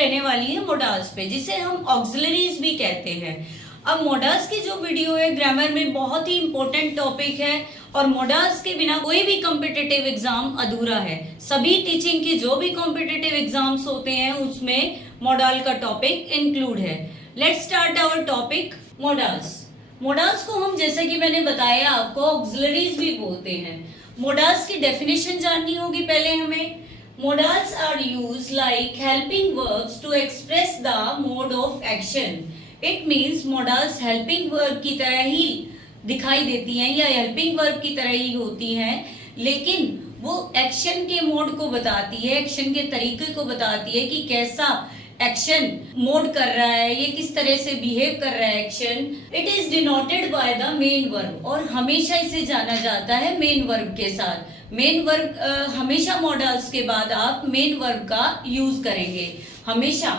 रहने वाली है मोडाल्स पे, जिसे हम ऑक्सिलरीज भी कहते हैं। अब मोडाल्स की जो वीडियो है ग्रामर में बहुत ही इंपॉर्टेंट टॉपिक है और मोडाल्स के बिना कोई भी कॉम्पिटिटिव एग्जाम अधूरा है। सभी टीचिंग की जो भी कॉम्पिटिटिव एग्जाम्स होते हैं उसमें मोडाल का टॉपिक इंक्लूड है। Let's start our topic modals. Modals को हम, जैसे कि मैंने बताया आपको, ऑक्सिलरीज भी बोलते हैं। मोडाल्स की डेफिनेशन जाननी होगी पहले हमें। Modals are used like helping verbs to express the mode of action. It means modals helping verb की तरह ही दिखाई देती हैं या helping verb की तरह ही होती हैं, लेकिन वो एक्शन के मोड को बताती है, एक्शन के तरीके को बताती है कि कैसा एक्शन मोड कर रहा है, ये किस तरह से बिहेव कर रहा है action. It is denoted by the main verb, और हमेशा इसे जाना जाता है मेन वर्ब के साथ। मेन वर्ब हमेशा मॉडल्स के बाद आप मेन वर्ब का यूज करेंगे, हमेशा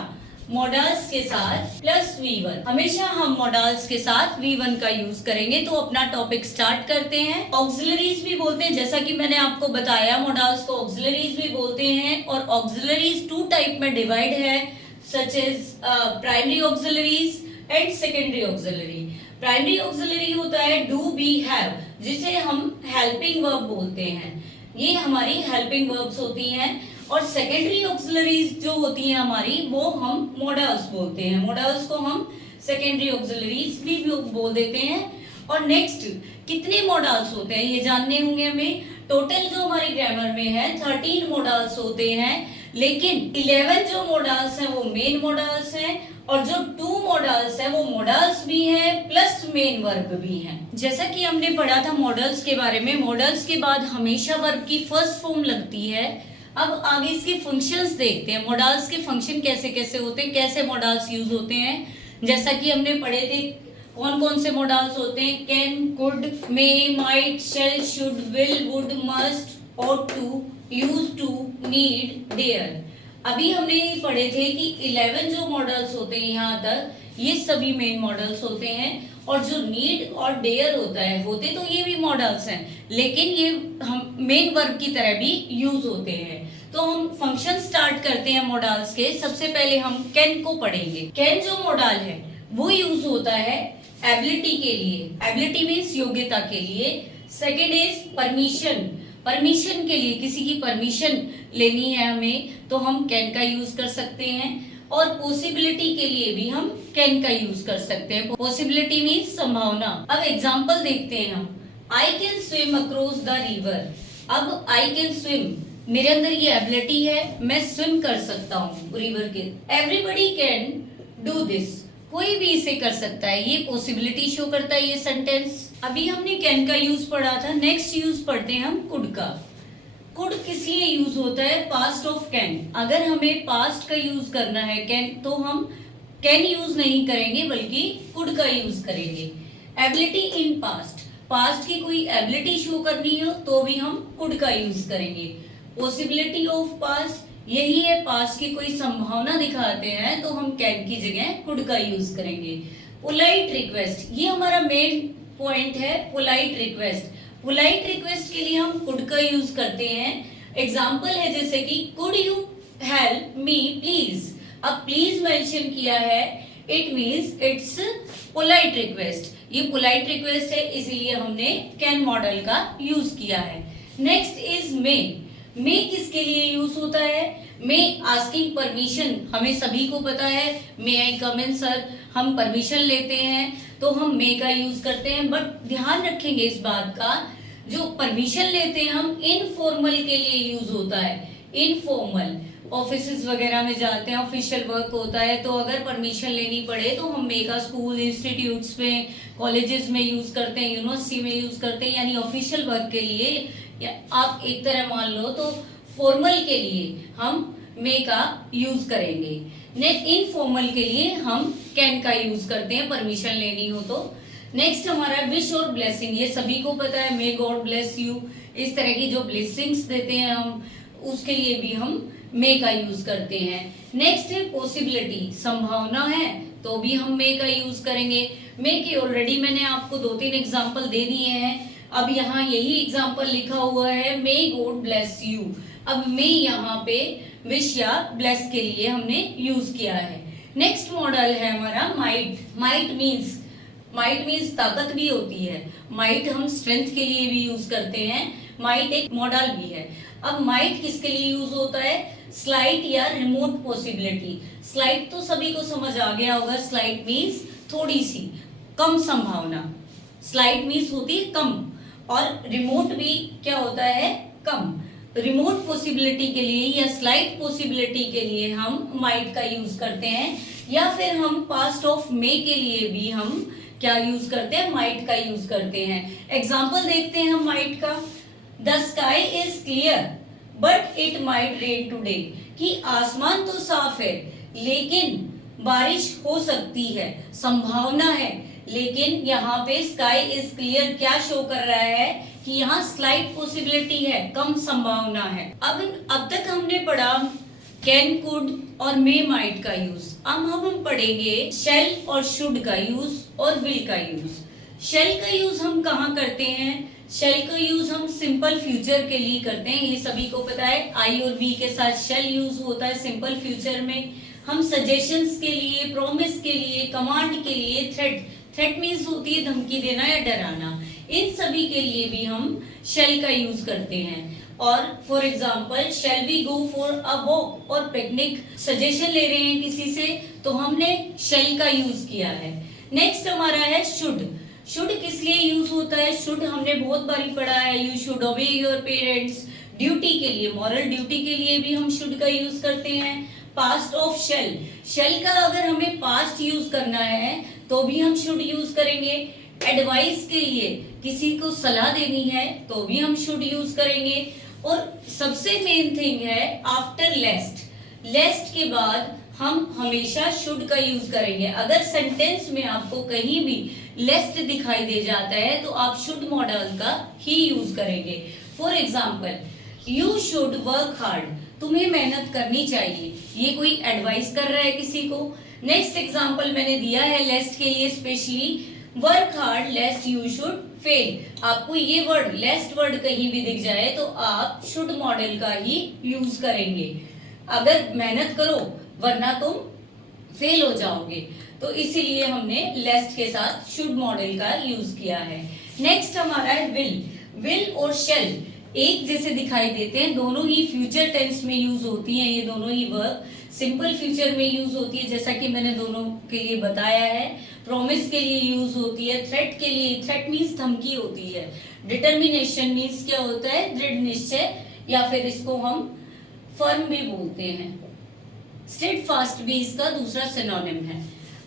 मॉडल्स के साथ प्लस V1, हमेशा हम मॉडल्स के साथ V1 का यूज करेंगे। तो अपना टॉपिक स्टार्ट करते हैं। ऑक्सिलरीज भी बोलते हैं, जैसा कि मैंने आपको बताया, मॉडल्स को ऑक्सिलरीज भी बोलते हैं और ऑक्सिलरीज 2 टाइप में डिवाइड है, such as primary auxiliaries and secondary auxiliary. Primary auxiliary होता है डू बी हैव, जिसे हम हेल्पिंग वर्ब बोलते हैं, ये हमारी हेल्पिंग वर्ब्स होती हैं। और सेकेंडरी ऑक्सिलरीज जो होती हैं हमारी, वो हम मॉडल्स बोलते हैं। मॉडल्स को हम सेकेंडरी ऑक्सिलरीज भी बोल देते हैं। और नेक्स्ट, कितने मॉडल्स होते हैं ये जानने होंगे हमें। टोटल जो हमारी ग्रामर में है 13 मॉडल्स होते हैं, लेकिन 11 जो मॉडल्स हैं वो मेन मॉडल्स हैं और जो 2 मॉडल्स हैं वो मॉडल्स भी हैं प्लस मेन वर्ब भी हैं। जैसा कि हमने पढ़ा था मॉडल्स के बारे में, मॉडल्स के बाद हमेशा वर्ब की फर्स्ट फॉर्म लगती है। अब आगे इसके फंक्शंस देखते हैं, मॉडल्स के फंक्शन कैसे कैसे होते हैं, कैसे मॉडल्स यूज होते हैं। जैसा कि हमने पढ़े थे कौन कौन से मॉडल्स होते हैं, can, could, may, might, shall, should, will, would, must, ought to, use to, need, dare. अभी हमने पढ़े थे कि 11 जो मॉडल्स होते हैं यहाँ तक, ये सभी मेन मॉडल्स होते हैं। और जो नीड और डेयर होता है, होते तो ये भी मॉडल्स हैं, लेकिन ये हम मेन वर्ब की तरह भी यूज होते हैं। तो हम फंक्शन स्टार्ट करते हैं मॉडल्स के। सबसे पहले हम कैन को पढ़ेंगे। कैन जो मॉडल है वो यूज होता है एबिलिटी के लिए, एबिलिटी मीन्स योग्यता के लिए। सेकेंड इज परमिशन, परमिशन के लिए, किसी की परमिशन लेनी है हमें तो हम कैन का यूज कर सकते हैं। और पॉसिबिलिटी के लिए भी हम कैन का यूज कर सकते हैं। पॉसिबिलिटी मीन्स संभावना। अब एग्जांपल देखते हैं हम। I can swim across the river. अब आई कैन स्विम, मेरे अंदर ये एबिलिटी है, मैं स्विम कर सकता हूँ रिवर के। एवरीबडी कैन डू दिस, कोई भी इसे कर सकता है, ये पॉसिबिलिटी शो करता है ये सेंटेंस। अभी हमने कैन का यूज पढ़ा था, नेक्स्ट यूज पढ़ते हैं हम कुड का। कुड किस लिए यूज होता है, पास्ट ऑफ कैन। अगर हमें पास्ट का यूज करना है कैन, तो हम कैन यूज नहीं करेंगे बल्कि कुड का यूज करेंगे। एबिलिटी इन पास्ट, पास्ट की कोई एबिलिटी शो करनी हो तो भी हम कुड का यूज करेंगे। पॉसिबिलिटी ऑफ पास्ट, यही है पास्ट की कोई संभावना दिखाते हैं तो हम कैन की जगह कुड का यूज करेंगे। पोलाइट रिक्वेस्ट, ये हमारा मेन पॉइंट है, पोलाइट रिक्वेस्ट। पोलाइट रिक्वेस्ट के लिए हम कुड का यूज करते हैं। एग्जाम्पल है जैसे कि could you help me please. अब प्लीज मेंशन किया है, it means it's polite request, ये पोलाइट रिक्वेस्ट है, इसीलिए हमने कैन मॉडल का यूज किया है। नेक्स्ट इज मे। मे किसके लिए यूज होता है, मे आस्किंग परमिशन, हमें सभी को पता है मे आई कम इन सर, हम परमिशन लेते हैं तो हम मे का यूज करते हैं। बट ध्यान रखेंगे इस बात का, जो परमिशन लेते हैं हम इनफॉर्मल के लिए यूज होता है। इनफॉर्मल ऑफिसेज वगैरह में जाते हैं, ऑफिशियल वर्क होता है, तो अगर परमिशन लेनी पड़े तो हम मे का स्कूल, इंस्टीट्यूट्स में, कॉलेजेस में यूज करते हैं, यूनिवर्सिटी में यूज करते हैं, यानी ऑफिशियल वर्क के लिए। या आप एक तरह मान लो तो फॉर्मल के लिए हम मे का यूज करेंगे। नेक्स्ट इनफॉर्मल के लिए हम कैन का यूज करते हैं, परमिशन लेनी हो तो। नेक्स्ट हमारा विश और ब्लेसिंग, ये सभी को पता है, मे गॉड ब्लेस यू, इस तरह की जो ब्लेसिंग्स देते हैं हम, उसके लिए भी हम मे का यूज करते हैं। नेक्स्ट है पॉसिबिलिटी, संभावना है तो भी हम मे का यूज करेंगे। मे के ऑलरेडी मैंने आपको 2-3 एग्जाम्पल दे दिए हैं। अब यहाँ यही एग्जाम्पल लिखा हुआ है, मे गॉड ब्लेस यू। अब मे यहाँ पे विश या ब्लेस के लिए हमने यूज किया है। नेक्स्ट मॉडल है हमारा माइट। माइट मीन्स ताकत भी होती है। माइट हम स्ट्रेंथ के लिए भी यूज करते हैं। माइट एक मॉडल भी है। अब माइट किसके लिए यूज होता है? स्लाइट या रिमोट पॉसिबिलिटी। स्लाइट तो सभी को समझ आ गया होगा। स्लाइट मीन्स थोड़ी सी, कम संभावना। स्लाइट मीन्स होती है कम, और रिमोट भी क्या होता है? कम। रिमोट पॉसिबिलिटी के लिए या स्लाइट पॉसिबिलिटी के लिए हम माइट का यूज करते हैं, या फिर हम पास्ट ऑफ मे के लिए भी हम क्या यूज करते हैं? माइट का यूज करते हैं। एग्जाम्पल देखते हैं हम माइट का। The sky is clear but it might rain today, कि आसमान तो साफ है लेकिन बारिश हो सकती है, संभावना है। लेकिन यहाँ पे स्काई इज क्लियर क्या शो कर रहा है? कि यहाँ स्लाइट पॉसिबिलिटी है, कम संभावना है। अब तक हमने पढ़ा कैन, कुड और मे माइट का यूज। अब हम पढ़ेंगे शेल और शुड का यूज और विल का यूज। शेल का यूज हम कहाँ करते हैं? शेल का यूज हम सिंपल फ्यूचर के लिए करते हैं, ये सभी को पता है। आई और बी के साथ शेल यूज होता है सिंपल फ्यूचर में। हम सजेशंस के लिए, प्रॉमिस के लिए, कमांड के लिए, थ्रेट मीन्स होती है धमकी देना या डराना, इन सभी के लिए भी हम शेल का यूज करते हैं। और for example, shall we go for a walk और पिकनिक, सजेशन ले रहे हैं किसी से तो हमने शेल का यूज किया है। नेक्स्ट हमारा है शुड। शुड किस लिए यूज होता है? शुड हमने बहुत बारी पढ़ा है। यू शुड ओबे योर पेरेंट्स, ड्यूटी के लिए, मॉरल ड्यूटी के लिए भी हम शुड का यूज करते हैं। पास्ट ऑफ शेल, शेल का अगर हमें पास्ट यूज करना है तो भी हम शुड यूज करेंगे। एडवाइस के लिए, किसी को सलाह देनी है तो भी हम शुड यूज करेंगे। और सबसे मेन थिंग है आफ्टर लेस्ट, लेस्ट के बाद हम हमेशा शुड का यूज करेंगे। अगर सेंटेंस में आपको कहीं भी लेस्ट दिखाई दे जाता है तो आप शुड मॉडल का ही यूज करेंगे। For example, you should work hard, तुम्हें मेहनत करनी चाहिए, ये कोई एडवाइस कर रहा है किसी को। नेक्स्ट एग्जाम्पल मैंने दिया है लेस्ट के लिए specially, work hard लेस्ट you should fail. आपको ये वर्ड, लेस्ट वर्ड कहीं भी दिख जाए तो आप शुड मॉडल का ही यूज करेंगे। अगर मेहनत करो वरना तुम फेल हो जाओगे, तो इसीलिए हमने लेस्ट के साथ शुड मॉडल का यूज किया है। नेक्स्ट हमारा है विल। विल और शेल एक जैसे दिखाई देते हैं, दोनों ही फ्यूचर टेंस में यूज होती हैं। ये दोनों ही वर्ब सिंपल फ्यूचर में यूज होती है, जैसा कि मैंने दोनों के लिए बताया है। प्रॉमिस के लिए यूज होती है, थ्रेट के लिए, थ्रेट मीन्स धमकी होती है। डिटर्मिनेशन मीन्स क्या होता है? दृढ़ निश्चय, या फिर इसको हम फर्म भी बोलते हैं। स्टेडफास्ट भी इसका दूसरा सिनोनिम है।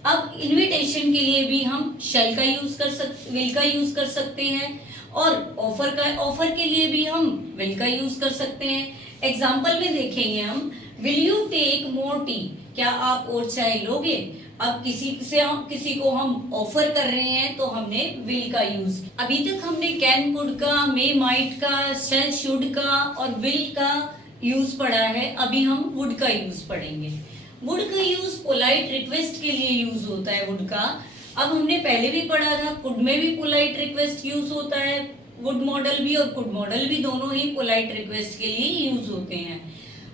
अब इनविटेशन के लिए भी हम शेल का यूज कर सकते, विल का यूज कर सकते हैं, और ऑफर के लिए भी हम विल का यूज कर सकते हैं। एग्जाम्पल में देखेंगे हम, will you take more tea, क्या आप और चाय लोगे? अब किसी को हम ऑफर कर रहे हैं तो हमने विल का यूज। अभी तक हमने कैन, कुड का, मे, माइट का, शेल, शुड का और विल का यूज पढ़ा है। अभी हम वुड का यूज पढ़ेंगे। वुड का यूज पोलाइट रिक्वेस्ट के लिए यूज होता है वुड का। अब हमने पहले भी पढ़ा था कुड में भी पोलाइट रिक्वेस्ट यूज होता है। वुड मॉडल भी और कुड मॉडल भी दोनों ही पोलाइट रिक्वेस्ट के लिए यूज होते हैं।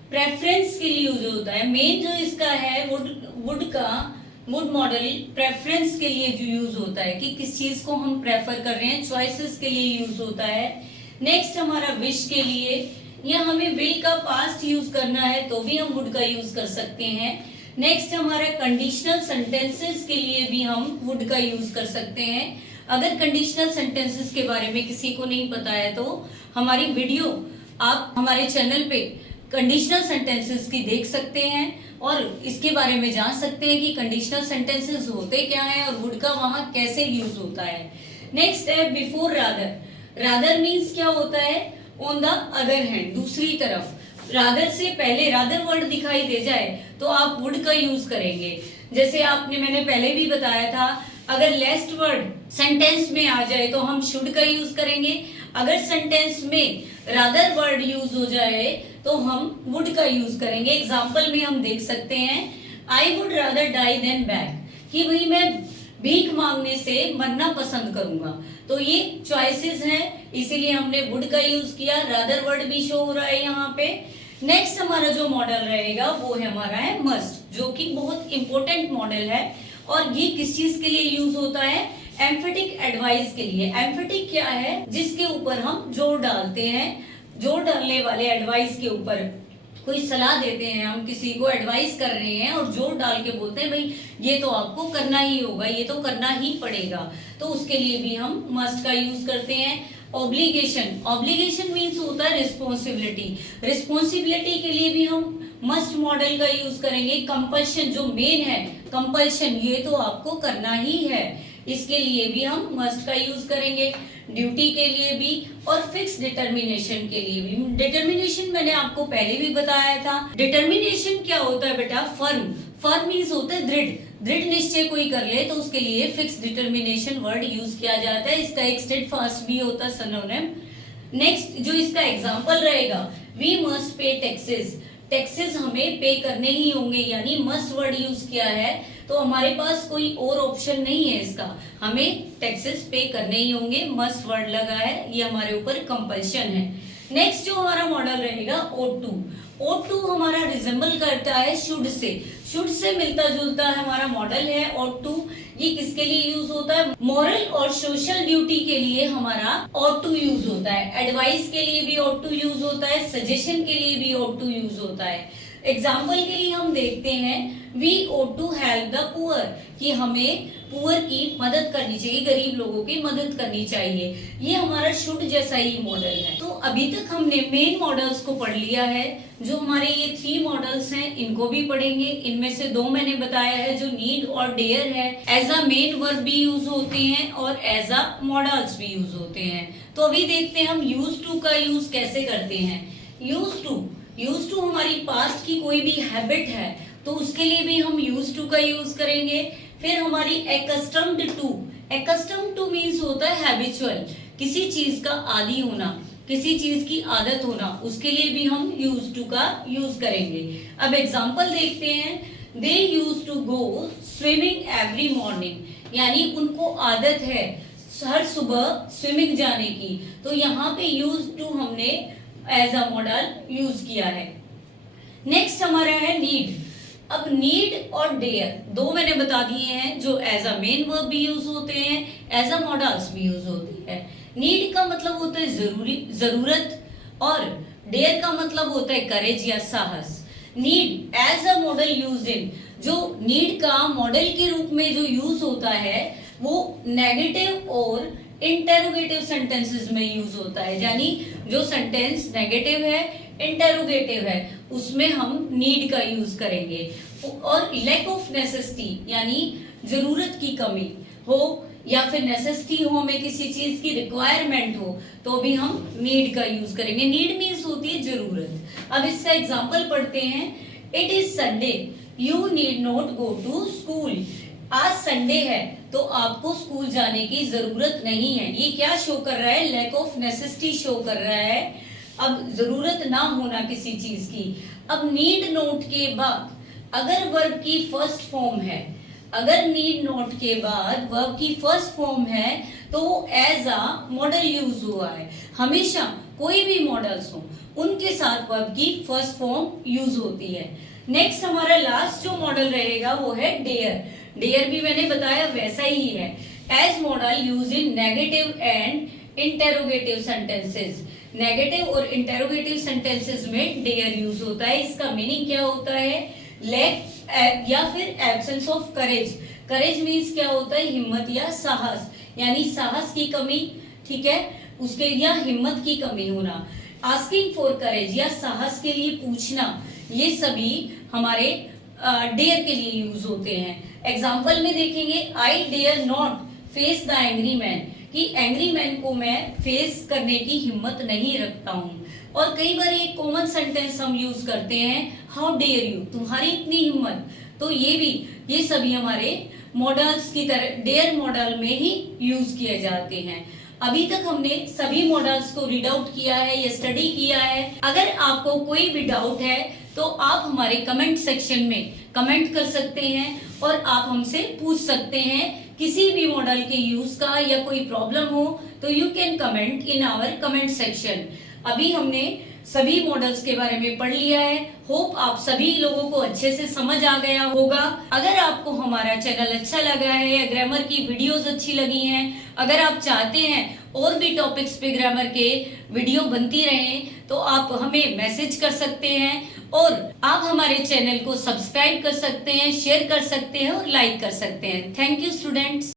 प्रेफरेंस के लिए यूज होता है। मेन जो इसका है वुड मॉडल प्रेफरेंस के लिए जो यूज होता है कि किस चीज को हम प्रेफर कर रहे हैं, चॉइसेस के लिए यूज होता है। नेक्स्ट हमारा विश के लिए, या हमें विल का पास्ट यूज करना है तो भी हम वुड का यूज कर सकते हैं। नेक्स्ट हमारा कंडीशनल सेंटेंसेस के लिए भी हम वुड का यूज कर सकते हैं। अगर कंडीशनल सेंटेंसेस के बारे में किसी को नहीं पता है तो हमारी वीडियो आप हमारे चैनल पे कंडीशनल सेंटेंसेस की देख सकते हैं और इसके बारे में जान सकते हैं कि कंडीशनल सेंटेंसेस होते क्या है और वुड का वहां कैसे यूज होता है। नेक्स्ट है बिफोर रादर। रादर मीन्स क्या होता है? ऑन द अदर हैंड, दूसरी तरफ। रादर से पहले रादर वर्ड दिखाई दे जाए तो आप वुड का यूज करेंगे। जैसे मैंने पहले भी बताया था, अगर लेस्ट वर्ड सेंटेंस में आ जाए तो हम शुड का यूज करेंगे। अगर सेंटेंस में रादर वर्ड यूज हो जाए तो हम वुड का यूज करेंगे। एग्जाम्पल में हम देख सकते हैं, I would rather die than beg, कि भाई मैं भीख मांगने से मरना पसंद करूंगा। तो ये चॉइसेस हैं, इसीलिए हमने वुड का यूज किया। रादर वर्ड भी शो हो रहा है यहाँ पे। नेक्स्ट हमारा जो मॉडल रहेगा वो है हमारा है मस्ट, जो कि बहुत इंपॉर्टेंट मॉडल है। और ये किस चीज के लिए यूज होता है? एम्फेटिक एडवाइस के लिए। एम्फेटिक क्या है? जिसके ऊपर हम जोर डालते हैं, जोर डालने वाले एडवाइस के ऊपर। कोई सलाह देते हैं, हम किसी को एडवाइस कर रहे हैं और जोर डाल के बोलते हैं भाई ये तो आपको करना ही होगा, ये तो करना ही पड़ेगा, तो उसके लिए भी हम मस्ट का यूज करते हैं। ऑब्लिगेशन, ऑब्लिगेशन मीन्स होता है रिस्पॉन्सिबिलिटी। रिस्पॉन्सिबिलिटी के लिए भी हम मस्ट मॉडल का यूज करेंगे। कंपल्शन जो मेन है, कंपल्शन ये तो आपको करना ही है, इसके लिए भी हम मस्ट का यूज करेंगे। ड्यूटी के लिए भी और फिक्स डिटर्मिनेशन के लिए भी। डिटर्मिनेशन मैंने आपको पहले भी बताया था। डिटर्मिनेशन क्या होता है बेटा? फर्म। फर्म मीन्स होता है दृढ़। दृढ़ निश्चय कोई कर ले तो उसके लिए फिक्स डिटर्मिनेशन वर्ड यूज किया जाता है। इसका एक स्टेडफास्ट भी होता है सिनोनिम। नेक्स्ट जो इसका एग्जांपल रहेगा, we must pay taxes. Taxes हमें पे करने ही होंगे, यानी मस्ट वर्ड यूज किया है तो हमारे पास कोई और ऑप्शन नहीं है इसका, हमें टैक्सेस पे करने ही होंगे, मस्ट वर्ड लगा है, ये हमारे ऊपर कंपल्शन है। नेक्स्ट जो हमारा मॉडल रहेगा ought to। ought to हमारा रिजेंबल करता है should से, should से मिलता जुलता है हमारा मॉडल है ought to। ये किसके लिए यूज होता है? मॉरल और सोशल ड्यूटी के लिए हमारा ought to यूज होता है। एडवाइस के लिए भी ought to यूज होता है, सजेशन के लिए भी ought to यूज होता है। एग्जाम्पल के लिए हम देखते हैं we ought to help the poor, कि हमें पुअर की मदद करनी चाहिए, गरीब लोगों की मदद करनी चाहिए। ये हमारा शुड जैसा ही मॉडल है। तो अभी तक हमने मेन मॉडल्स को पढ़ लिया है। जो हमारे ये 3 मॉडल्स हैं इनको भी पढ़ेंगे। इनमें से 2 मैंने बताया है, जो नीड और डेयर है, एज अ मेन वर्ब भी यूज होते हैं और एज अ मॉडल्स भी यूज होते हैं। तो अभी देखते हैं हम यूज टू का यूज कैसे करते हैं। यूज टू हमारी पास्ट की कोई भी हैबिट है तो उसके लिए भी हम यूज टू का यूज करेंगे। फिर हमारी accustomed to मीन्स होता है हैबिचुअल, किसी चीज का आदी होना, किसी चीज की आदत होना, उसके लिए भी हम यूज टू का यूज करेंगे। अब एग्जांपल देखते हैं, they use to go swimming every morning, यानी उनको आदत है हर सुबह स्विमिंग जाने की, तो यहाँ पे यूज टू हमने एज अ मॉडल यूज किया है। नेक्स्ट हमारा है नीड। अब नीड और डेयर 2 मैंने बता दिए हैं, जो एज अ मेन वर्ब भी यूज होते हैं, एज अ मॉडल्स भी यूज होते हैं। नीड का मतलब होता है जरूरत, और डेयर का मतलब होता है करेज या साहस। Need as a modal use in, जो नीड का मॉडल के रूप में जो यूज होता है वो नेगेटिव और इंटेरोगेटिव सेंटेंसेस में यूज होता है, यानी जो सेंटेंस नेगेटिव है, इंटेरोगेटिव है, उसमें हम नीड का यूज करेंगे। और लैक ऑफ नेसेसिटी, यानी जरूरत की कमी हो या फिर नेसेसिटी हो, हमें किसी चीज की रिक्वायरमेंट हो, तो भी हम नीड का यूज करेंगे। नीड मीन्स होती है जरूरत। अब इसका एग्जांपल पढ़ते हैं। It is Sunday, you need not go to school. आज संडे है तो आपको स्कूल जाने की जरूरत नहीं है। ये क्या शो कर रहा है? लैक ऑफ नेसेसिटी शो कर रहा है, अब जरूरत ना होना किसी चीज की। अब नीड नोट के बाद अगर वर्ब की फर्स्ट फॉर्म है, अगर नीड नोट के बाद वर्ब की फर्स्ट फॉर्म है तो एज अ मॉडल यूज हुआ है। हमेशा कोई भी मॉडल्स हो उनके साथ वर्ब की फर्स्ट फॉर्म यूज होती है। नेक्स्ट हमारा लास्ट जो मॉडल रहेगा वो है डेयर। डेयर भी मैंने बताया वैसा ही है, as modal use in negative and interrogative sentences. Negative और इंटेरोगेटिव सेंटेंसेस में डेयर यूज होता है। इसका मीनिंग क्या होता है? लैक या फिर absence of courage. Courage means क्या होता है? हिम्मत या साहस, यानी साहस की कमी, ठीक है, उसके या हिम्मत की कमी होना। आस्किंग फॉर करेज या साहस के लिए पूछना, ये सभी हमारे डेयर के लिए यूज होते हैं। एग्जाम्पल में देखेंगे, I dare not face the angry man, कि एंग्री मैन को मैं फेस करने की हिम्मत नहीं रखता हूँ। और कई बार एक कॉमन सेंटेंस हम यूज करते हैं, हाउ डेयर यू, तुम्हारी इतनी हिम्मत। तो ये सभी हमारे मॉडल्स की तरह डेयर मॉडल में ही यूज किए जाते हैं। अभी तक हमने सभी मॉडल्स को रीड आउट किया है या स्टडी किया है। अगर आपको कोई भी डाउट है तो आप हमारे कमेंट सेक्शन में कमेंट कर सकते हैं और आप हमसे पूछ सकते हैं किसी भी मॉडल के यूज का, या कोई प्रॉब्लम हो तो you can comment in our comment section. अभी हमने सभी मॉडल्स के बारे में पढ़ लिया है। होप आप सभी लोगों को अच्छे से समझ आ गया होगा। अगर आपको हमारा चैनल अच्छा लगा है या ग्रामर की वीडियोस अच्छी लगी हैं, अगर आप चाहते हैं और भी टॉपिक्स पे ग्रामर के वीडियो बनती रहें, तो आप हमें मैसेज कर सकते हैं और आप हमारे चैनल को सब्सक्राइब कर सकते हैं, शेयर कर सकते हैं और लाइक कर सकते हैं। Thank you students.